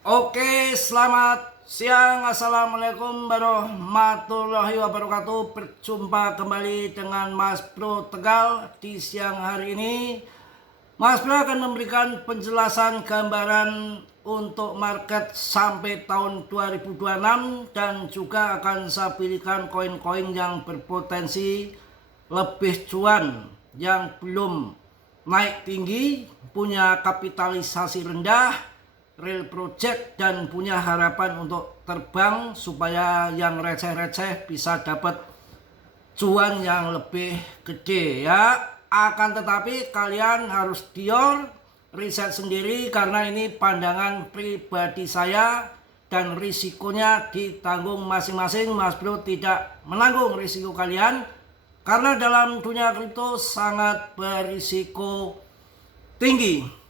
Oke, selamat siang. Assalamualaikum warahmatullahi wabarakatuh. Berjumpa kembali dengan Mas Bro Tegal di siang hari ini. Mas Bro akan memberikan penjelasan gambaran untuk market sampai tahun 2026 dan juga akan saya pilihkan koin-koin yang berpotensi lebih cuan, yang belum naik tinggi, punya kapitalisasi rendah, real project, dan punya harapan untuk terbang supaya yang receh-receh bisa dapat cuan yang lebih gede ya. Akan tetapi kalian harus dior riset sendiri karena ini pandangan pribadi saya dan risikonya ditanggung masing-masing. Mas Bro tidak menanggung risiko kalian karena dalam dunia kripto sangat berisiko tinggi.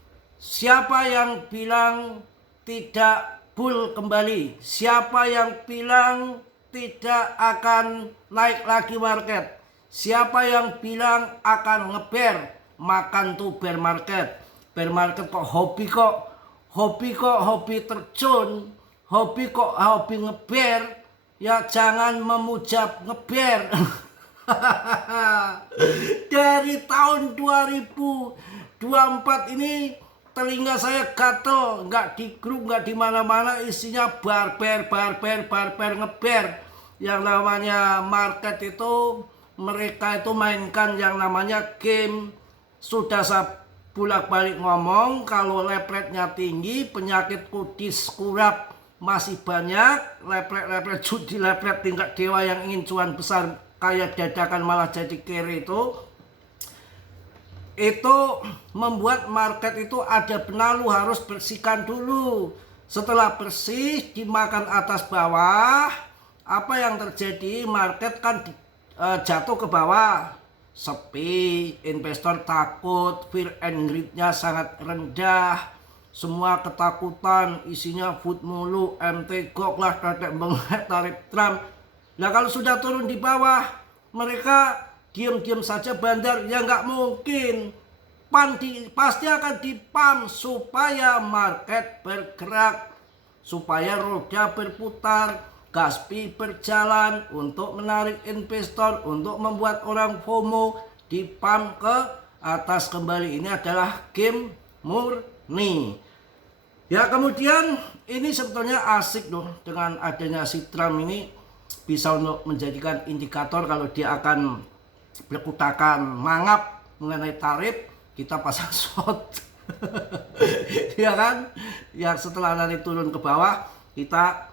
Siapa yang bilang tidak bull kembali? Siapa yang bilang tidak akan naik lagi market? Siapa yang bilang akan ngeber? Makan tuh bear market. Bear market kok hobi hobi terjun, hobi ngeber. Ya jangan memuja ngeber. Dari tahun 2024 ini telinga saya gatel, nggak di grup, nggak di mana-mana isinya barber ngeber. Yang namanya market itu mereka itu mainkan yang namanya game. Sudah saya bolak-balik ngomong, kalau lepretnya tinggi, penyakit kudis kurap masih banyak, lepret judi, lepret tingkat dewa yang ingin cuan besar kayak dadakan malah jadi kere itu membuat market itu ada benalu, harus bersihkan dulu. Setelah bersih, dimakan atas bawah, apa yang terjadi? Market kan jatuh ke bawah, sepi, investor takut, fear and greed-nya sangat rendah, semua ketakutan, isinya food mulu, MT gok lah, tetek bengek, tarif Trump. Nah kalau sudah turun di bawah, mereka diam-diam saja bandar, ya nggak mungkin. Pasti akan dipam supaya market bergerak, supaya roda berputar, Kaspi berjalan untuk menarik investor, untuk membuat orang FOMO, dipam ke atas kembali. Ini adalah game murni. Ya kemudian ini sebetulnya asik loh dengan adanya si Trump ini, bisa untuk menjadikan indikator kalau dia akan berkutakan mangap mengenai tarif, kita pasang short. Ya kan, yang setelah nanti turun ke bawah kita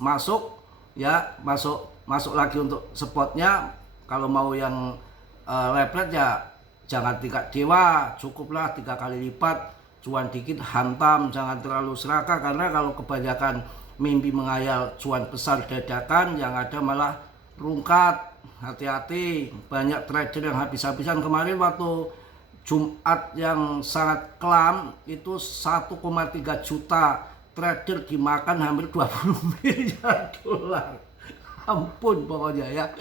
masuk ya, masuk lagi untuk spotnya. Kalau mau yang lepret ya jangan tingkat dewa, cukuplah 3 kali lipat, cuan dikit hantam, jangan terlalu serakah, karena kalau kebanyakan mimpi mengayal cuan besar dadakan, yang ada malah rungkat. Hati-hati, banyak trader yang habis-habisan kemarin waktu Jumat yang sangat kelam itu 1,3 juta trader dimakan hampir 20 miliar dolar. Ampun pokoknya ya.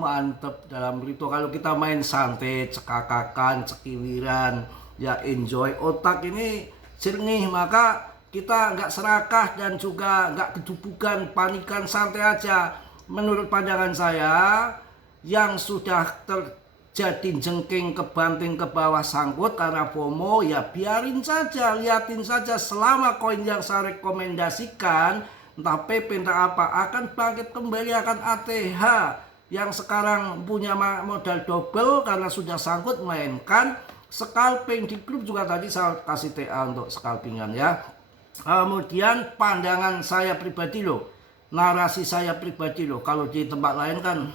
Mantep dalam kripto. Kalau kita main santai, cekakakan, cekiliran, ya enjoy, otak ini jernih, maka kita nggak serakah dan juga nggak kedubukan, panikan, santai aja. Menurut pandangan saya, yang sudah terjadi jengking kebanting ke bawah sangkut karena FOMO, ya biarin saja, liatin saja. Selama koin yang saya rekomendasikan, entah PP entah apa, akan bangkit kembali, akan ATH. Yang sekarang punya modal double karena sudah sangkut, mainkan scalping. Di grup juga tadi saya kasih TA untuk scalpingan ya. Kemudian pandangan saya pribadi loh, narasi saya pribadi loh. Kalau di tempat lain kan,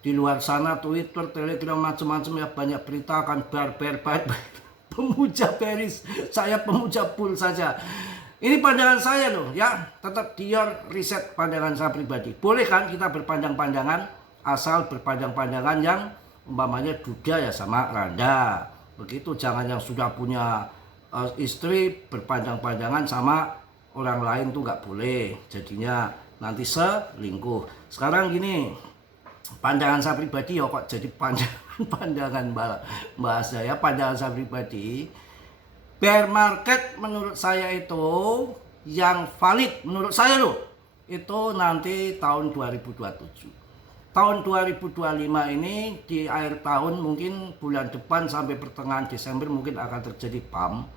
di luar sana Twitter, Telegram, macam-macam ya, banyak berita akan barber pemuja bearish, saya pemuja bull saja. Ini pandangan saya loh ya, tetap dior riset pandangan saya pribadi. Boleh kan kita berpandang-pandangan, asal berpandang-pandangan yang umpamanya duda ya sama randa. Begitu, jangan yang sudah punya istri berpandang-pandangan sama orang lain tuh nggak boleh, jadinya nanti selingkuh. Sekarang gini, pandangan saya pribadi ya, kok jadi pandangan bahasa ya, pandangan saya pribadi, bear market menurut saya itu yang valid menurut saya loh, itu nanti tahun 2027. Tahun 2025 ini di akhir tahun, mungkin bulan depan sampai pertengahan Desember mungkin akan terjadi pump.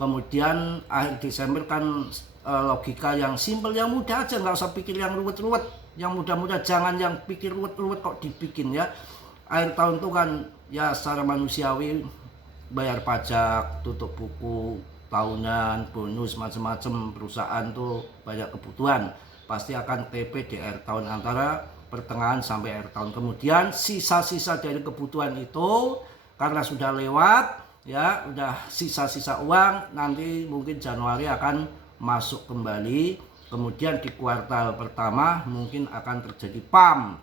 Kemudian akhir Desember kan logika yang simple, yang mudah aja, nggak usah pikir yang ruwet-ruwet, yang mudah-mudah, jangan yang pikir ruwet-ruwet kok dibikin ya. Akhir tahun itu kan ya secara manusiawi bayar pajak, tutup buku tahunan, bonus, macam-macam. Perusahaan tuh banyak kebutuhan, pasti akan TP di akhir tahun, antara pertengahan sampai akhir tahun. Kemudian sisa-sisa dari kebutuhan itu karena sudah lewat ya, udah sisa-sisa uang, nanti mungkin Januari akan masuk kembali. Kemudian di kuartal pertama mungkin akan terjadi pump.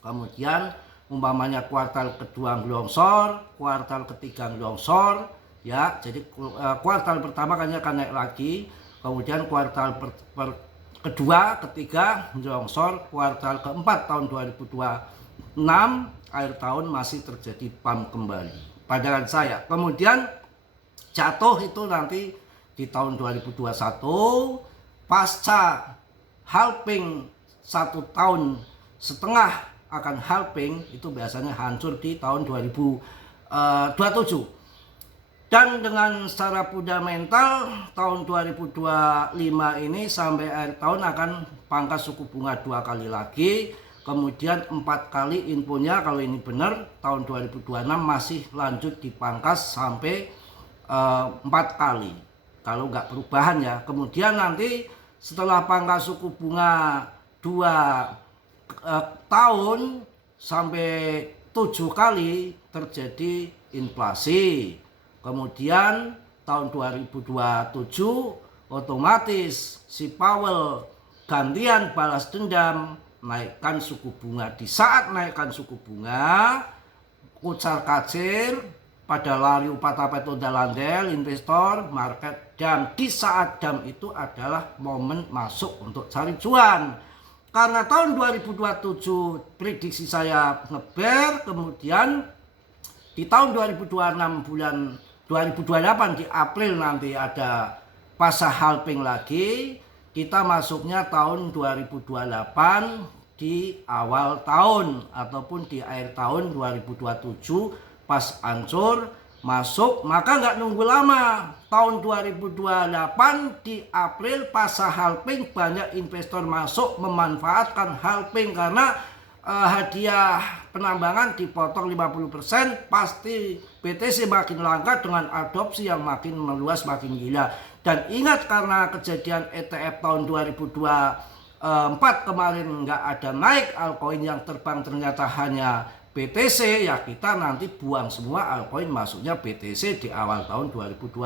Kemudian umpamanya kuartal kedua longsor, kuartal ketiga longsor ya. Jadi kuartal pertama kan akan naik lagi, kemudian kuartal kedua, ketiga longsor, kuartal keempat tahun 2026 akhir tahun masih terjadi pump kembali, pandangan saya. Kemudian jatuh itu nanti di tahun 2021 pasca halving 1,5 tahun akan halving, itu biasanya hancur di tahun 2027. Dan dengan secara fundamental tahun 2025 ini sampai akhir tahun akan pangkas suku bunga 2 kali lagi, kemudian 4 kali infonya kalau ini benar tahun 2026 masih lanjut dipangkas sampai 4 kali kalau nggak perubahan ya. Kemudian nanti setelah pangkas suku bunga 2 tahun sampai 7 kali terjadi inflasi. Kemudian tahun 2027 otomatis si Powell gantian balas dendam, naikkan suku bunga. Di saat naikkan suku bunga, kucar kacir pada lari upata-peta dalandel investor market, dan di saat jam itu adalah momen masuk untuk cari cuan. Karena tahun 2027 prediksi saya ngeber, kemudian di tahun 2026 bulan 2028 di April nanti ada fase halving lagi. Kita masuknya tahun 2028 di awal tahun ataupun di akhir tahun 2027 pas ancur masuk, maka nggak nunggu lama. Tahun 2028 di April fase halving, banyak investor masuk memanfaatkan halving karena hadiah penambangan dipotong 50%, pasti BTC makin langka dengan adopsi yang makin meluas, makin gila. Dan ingat, karena kejadian ETF tahun 2024 kemarin nggak ada naik, altcoin yang terbang ternyata hanya BTC, ya kita nanti buang semua altcoin, masuknya BTC di awal tahun 2028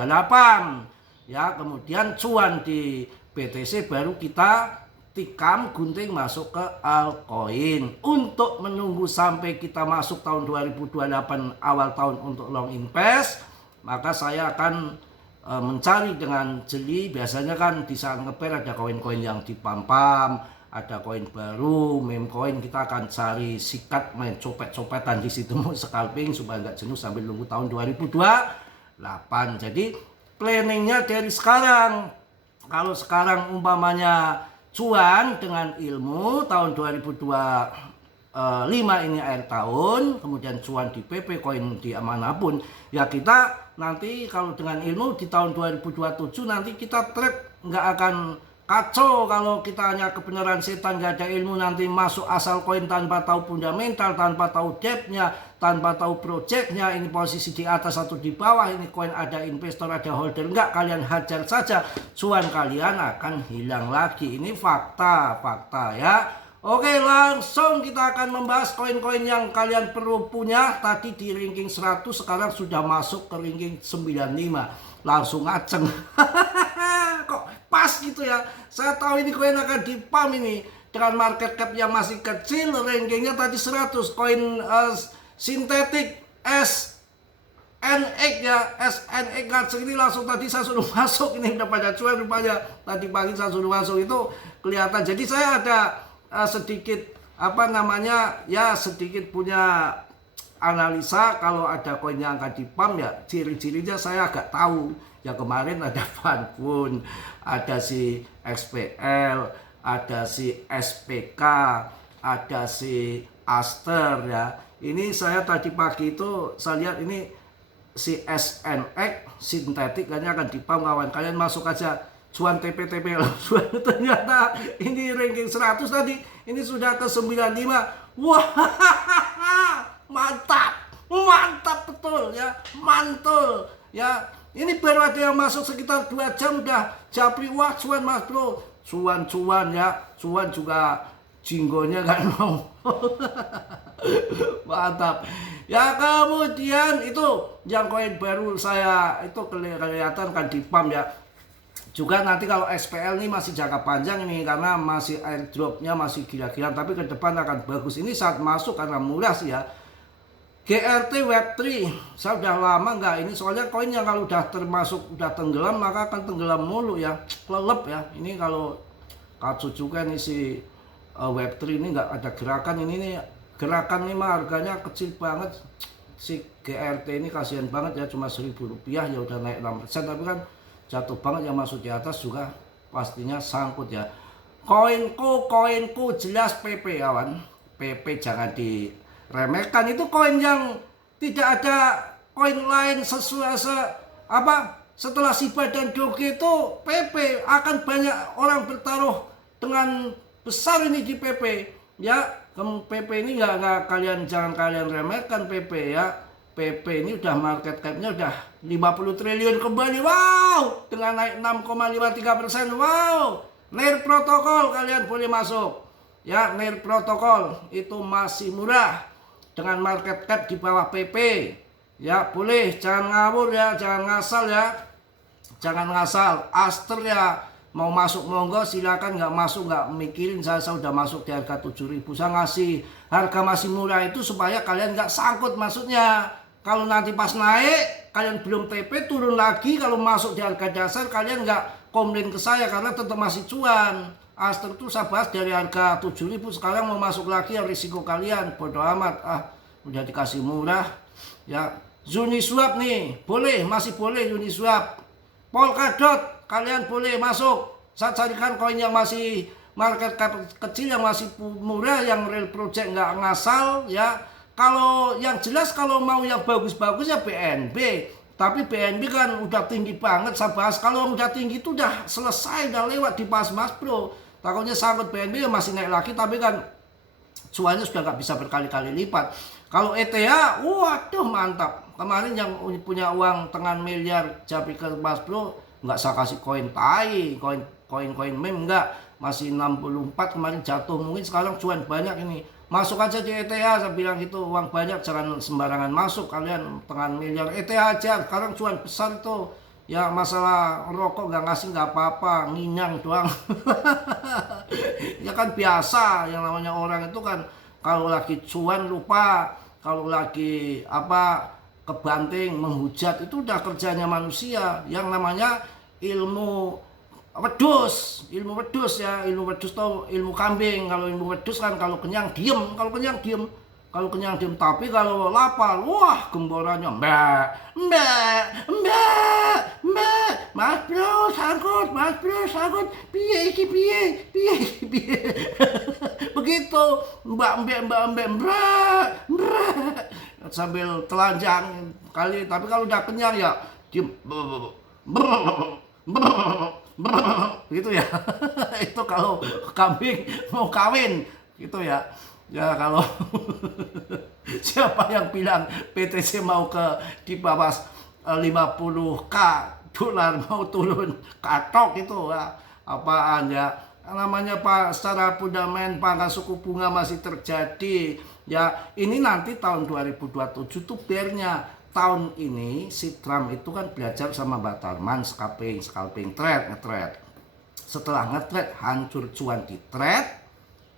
ya. Kemudian cuan di BTC baru kita tikam gunting masuk ke altcoin. Untuk menunggu sampai kita masuk tahun 2028 awal tahun untuk long invest, maka saya akan mencari dengan jeli. Biasanya kan di saat ngeper ada koin-koin yang dipampam, ada koin baru, meme coin, kita akan cari sikat, main copet-copetan di situ, mau scalping supaya nggak jenuh sambil nunggu tahun 2028. Jadi planningnya dari sekarang. Kalau sekarang umpamanya cuan dengan ilmu tahun 2025 ini akhir tahun, kemudian cuan di PP koin di manapun, ya kita nanti kalau dengan ilmu di tahun 2027 nanti kita trade nggak akan kacau. Kalau kita hanya kebenaran setan, nggak ada ilmu, nanti masuk asal koin tanpa tahu fundamental, tanpa tahu depthnya, tanpa tahu projectnya, ini posisi di atas atau di bawah, ini koin ada investor, ada holder, enggak, kalian hajar saja, cuan kalian akan hilang lagi. Ini fakta ya. Oke, langsung kita akan membahas koin-koin yang kalian perlu punya. Tadi di ranking 100, sekarang sudah masuk ke ranking 95. Langsung ngaceng. Kok pas gitu ya. Saya tahu ini koin akan dipam ini dengan market cap yang masih kecil. Rankingnya tadi 100. Koin sintetik SNX ya, SNX ngaceng ini langsung tadi saya suruh masuk. Ini udah pada cuan rupanya. Tadi pagi saya suruh masuk itu kelihatan. Jadi saya ada sedikit sedikit punya analisa. Kalau ada koin yang akan dipam ya ciri-cirinya saya agak tahu. Ya kemarin ada Funfun, ada si XPL, ada si SPK, ada si Aster ya. Ini saya tadi pagi itu saya lihat ini si SNX sintetik kayaknya akan dipam kawan. Kalian masuk aja cuan TP-TP cuan, ternyata ini ranking 100 tadi ini sudah ke 95. Wah, mantap betul ya, mantul ya. Ini baru ada yang masuk sekitar 2 jam udah japri. Wah, cuan mas bro, cuan ya, cuan juga jinggonya kan mau. Mantap ya. Kemudian itu yang koin baru saya itu kelihatan kan di pump ya. Juga nanti kalau SPL ini masih jangka panjang ini karena masih airdropnya masih gila-gilaan, tapi ke depan akan bagus. Ini saat masuk karena murah sih ya. GRT Web3 saya udah lama nggak ini, soalnya koin yang kalau udah termasuk udah tenggelam maka akan tenggelam mulu ya, kelelep ya. Ini kalau kacu juga nih si Web3 ini nggak ada gerakan. Ini nih gerakan nih mah harganya kecil banget. Si GRT ini kasihan banget ya, cuma Rp1.000 ya udah naik 6%, tapi kan jatuh banget yang masuk di atas juga pastinya sangkut ya. Koinku jelas PP kawan. PP jangan diremehkan, itu koin yang tidak ada koin lain setelah Shiba dan Doge itu PP. Akan banyak orang bertaruh dengan besar ini di PP ya. PP ini jangan kalian remehkan PP ya. PP ini udah market cap-nya udah 50 triliun kembali. Wow, dengan naik 6,53%. Wow, NIR Protocol kalian boleh masuk ya. NIR Protocol itu masih murah dengan market cap di bawah PP ya, boleh. Jangan ngawur ya, jangan ngasal ya, jangan ngasal. Aster ya mau masuk monggo silakan, nggak masuk nggak mikirin. Saya udah masuk di harga 7.000. Saya ngasih harga masih murah itu supaya kalian nggak sangkut. Maksudnya kalau nanti pas naik kalian belum TP turun lagi, kalau masuk di harga dasar kalian nggak komplain ke saya karena tetap masih cuan. Aster itu saya bahas dari harga 7.000, sekarang mau masuk lagi yang risiko kalian, bodo amat. Udah dikasih murah ya. Uniswap nih boleh, masih boleh Uniswap. Polkadot kalian boleh masuk. Saya carikan koin yang masih market cap kecil, yang masih murah, yang real project nggak ngasal ya. Kalau yang jelas kalau mau yang bagus-bagus ya BNB. Tapi BNB kan udah tinggi banget saya bahas. Kalau udah tinggi itu udah selesai, udah lewat di pas mas bro. Takutnya sangkut BNB ya masih naik lagi, tapi kan cuannya sudah nggak bisa berkali-kali lipat. Kalau ETH, waduh mantap. Kemarin yang punya uang tengah miliar japri ke mas bro, nggak saya kasih koin tai, koin meme enggak, masih 64 kemarin jatuh. Mungkin sekarang cuan banyak ini. Masuk aja di ETH, saya bilang gitu, uang banyak jangan sembarangan masuk kalian. Tengah miliar ETH aja sekarang cuan besar tuh. Ya masalah rokok nggak ngasih nggak apa-apa, nginyang doang. Ya kan biasa, yang namanya orang itu kan kalau lagi cuan lupa, kalau lagi kebanting menghujat, itu udah kerjanya manusia. Yang namanya ilmu wedus ya, ilmu wedus tuh ilmu kambing. Kalau ilmu wedus kan kalau kenyang diem, tapi kalau lapar, wah gemboranya mbak, mas bro sangkut, piye begitu mbak sambil telanjang kali. Tapi kalau udah kenyang ya diem gitu ya. Itu kalau kambing mau kawin gitu ya. Ya kalau siapa yang bilang PTC mau di bawah 50k dolar mau turun katok itu ya, apaan ya. Namanya Pak, secara fundamental pangkat suku bunga masih terjadi ya. Ini nanti tahun 2027 tuh bearnya. Tahun ini si Trump itu kan belajar sama Mbak Tarman scalping trade. Setelah nge-trade hancur cuan di trade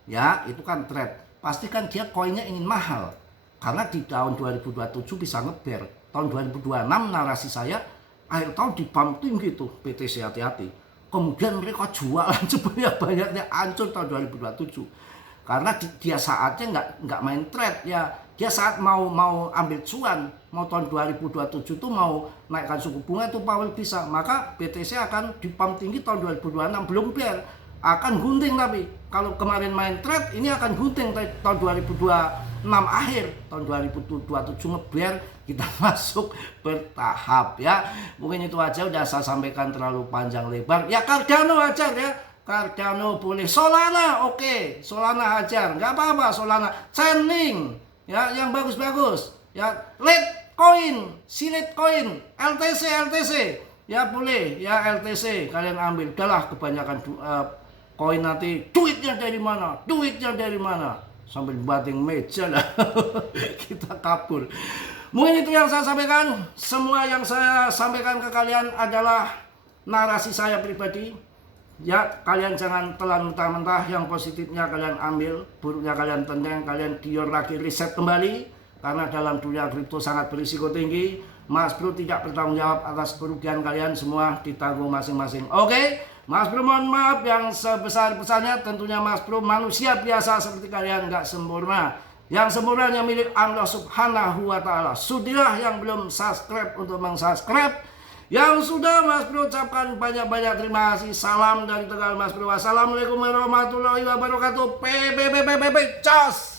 ya, itu kan trade. Pasti kan dia koinnya ingin mahal. Karena di tahun 2027 bisa ngeber. Tahun 2026 narasi saya akhir tahun di pump tinggi tuh PTC, hati-hati. Kemudian mereka jualan sebanyak-banyaknya, hancur tahun 2027. Karena dia saatnya nggak main trade ya. dia saat mau ambil cuan, mau tahun 2027 itu mau naikkan suku bunga itu Powell bisa, maka BTC akan dipump tinggi tahun 2026, belum bear, akan gunting. Tapi kalau kemarin main trade, ini akan gunting tahun 2026 akhir, tahun 2027 ngebear, kita masuk bertahap ya. Mungkin itu aja, udah saya sampaikan terlalu panjang lebar. Ya Cardano aja ya, Cardano boleh, Solana oke, Solana hajar, nggak apa-apa Solana, Chainlink ya yang bagus-bagus ya, Litecoin, Litecoin, LTC ya boleh ya, LTC kalian ambil. Udahlah kebanyakan koin nanti duitnya dari mana sambil banting meja lah kita kabur. Mungkin itu yang saya sampaikan. Semua yang saya sampaikan ke kalian adalah narasi saya pribadi ya. Kalian jangan telan mentah-mentah, yang positifnya kalian ambil, buruknya kalian tendang, kalian dior lagi, riset kembali, karena dalam dunia kripto sangat berisiko tinggi. Mas Bro tidak bertanggung jawab atas kerugian kalian, semua ditanggung masing-masing. Oke, Mas Bro mohon maaf yang sebesar-besarnya. Tentunya Mas Bro manusia biasa seperti kalian, nggak sempurna. Yang sempurnanya milik Allah Subhanahu wa Ta'ala. Sudilah yang belum subscribe untuk meng-subscribe. Yang sudah, Mas Bro ucapkan banyak-banyak terima kasih. Salam dari Tegal Mas Bro. Wassalamualaikum warahmatullahi wabarakatuh. Cas.